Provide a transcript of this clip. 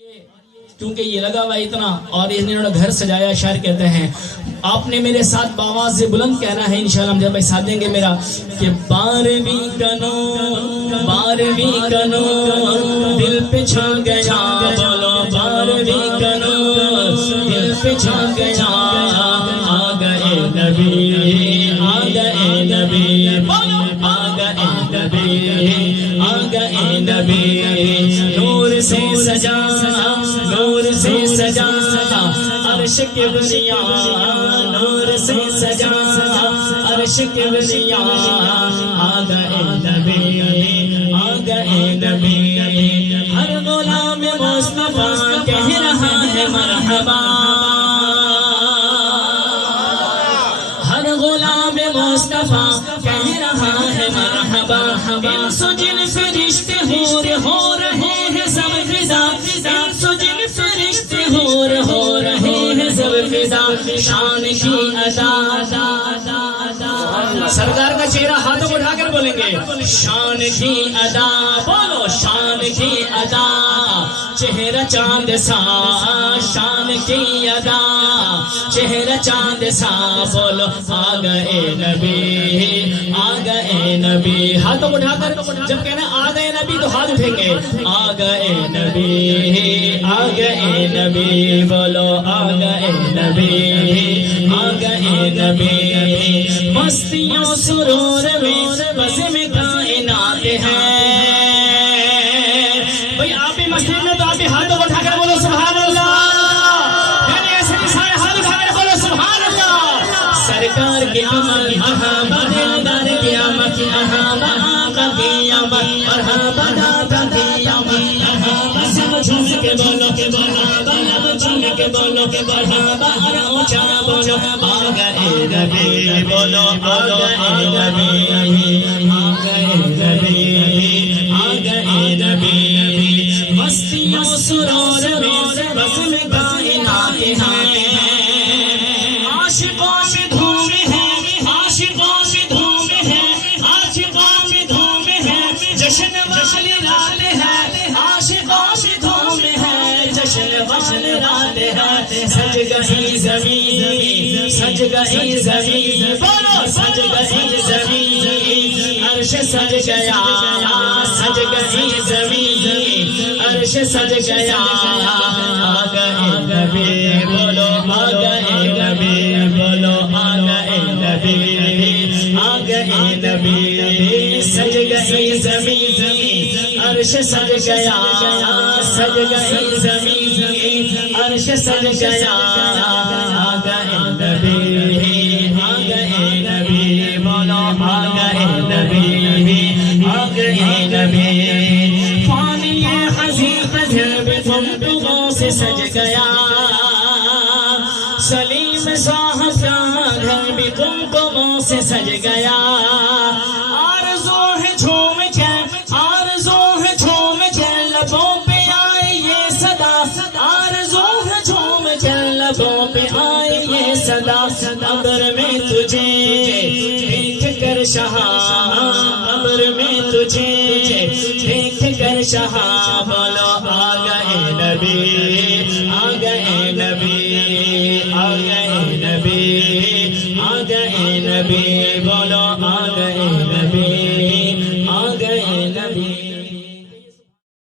کیونکہ یہ لگا ہوا اتنا اور انہوں نے گھر سجایا. شاعر کہتے ہیں آپ نے میرے ساتھ باواز سے بلند کہنا ہے انشاءاللہ. ہم جب ساتھ دیں گے میرا کہ بارہویں کنو دل پہ چھا گیا. بولو بارہویں کنو دل پہ چھا گیا. آ گئے نبی آ گئے نبی. بولو آ گئے نبی آ گئے نبی. نور سے سجا نور سے سجا عرش کبریا. نور سے سجا عرش کبریا. آ گئے نبی آ گئے نبی. ہر غلام مصطفیٰ کہہ رہا ہے مرحبا. ہر غلام مصطفیٰ کہہ رہا ہے مرحبا. انس و جن فرشتے ہو رہے ہیں سب فضا. انس و جن فرشتے ہو رہے ہیں سب فضا. شان کی ادا. سرکار کا چہرہ ہاتھوں کو اٹھا کر بولیں گے شان کی ادا. بولو شان کی ادا. چہرہ چاند سا شان کی ادا. چہرہ چاند سا. بولو آ گئے نبی آ گئے نبی. ہاتھوں کو اٹھا کر جب کہنا آ گئے نبی تو ہاتھ اٹھیں گے. آ گئے نبی آ گئے نبی. بولو آ گئے نبی آ گئے نبی. مستیوں سرور میں بزم کائنات ہے. بھئی آپ بھی مسجد میں تو آپ بھی ہاتھوں کو اٹھا کر بولو سبحان اللہ. یعنی ایسے بھی سارے ہاتھ اٹھا کر بولو سبحان اللہ. سرکار کی آمد مرحبا دلدار کی آمد مرحبا آقا کی آمد مرحبا دادا کی آمد مرحبا. سب جھوم کے بولو کہ مرحبا. لب جھوم کے بولو کہ مرحبا. اونچا بولو آ گئے نبی. بولو آ گئے نبی آ گئے نبی آ گئے نبی. مستیوں سرور میں بزم کائنات ہے. عاشقوں میں دھوم ہے عاشقوں میں دھوم ہے عاشقوں میں دھوم ہے. جشن والی رات ہے عاشقوں میں دھوم ہے. جشن والی رات ہے. سج گئی زمین سج گئی زمین. بولو سج گئی زمین. عرش سج گیا سج گئی زمین. عرش سج گیا. آ گئے نبی. بولو آ گئے نبی. بولو آ گئے نبی آ گئے نبی. سج گئی زمین. عرش سج گیا سج گئی زمین. عرش سج گیا. آ گئے نبی آ گئے نبی. بولو آ گئے نبی آ گئے نبی. پانی حزیق جب گفتگو سے سج گیا. سلیم صاحب کا گھر بھی قمقموں سے سج گیا. آرزو ہے جھوم کے آرزو ہے جھوم کے لبوں پہ آئی یہ صدا. آرزو ہے جھوم کے لبوں پہ آئی یہ صدا. قبر میں تجھے دیکھ کر شہاں. قبر میں تجھے دیکھ کر شہاں. بولو آ گئے نبی آ گئے نبی آ گئے نبی آ گئے نبی.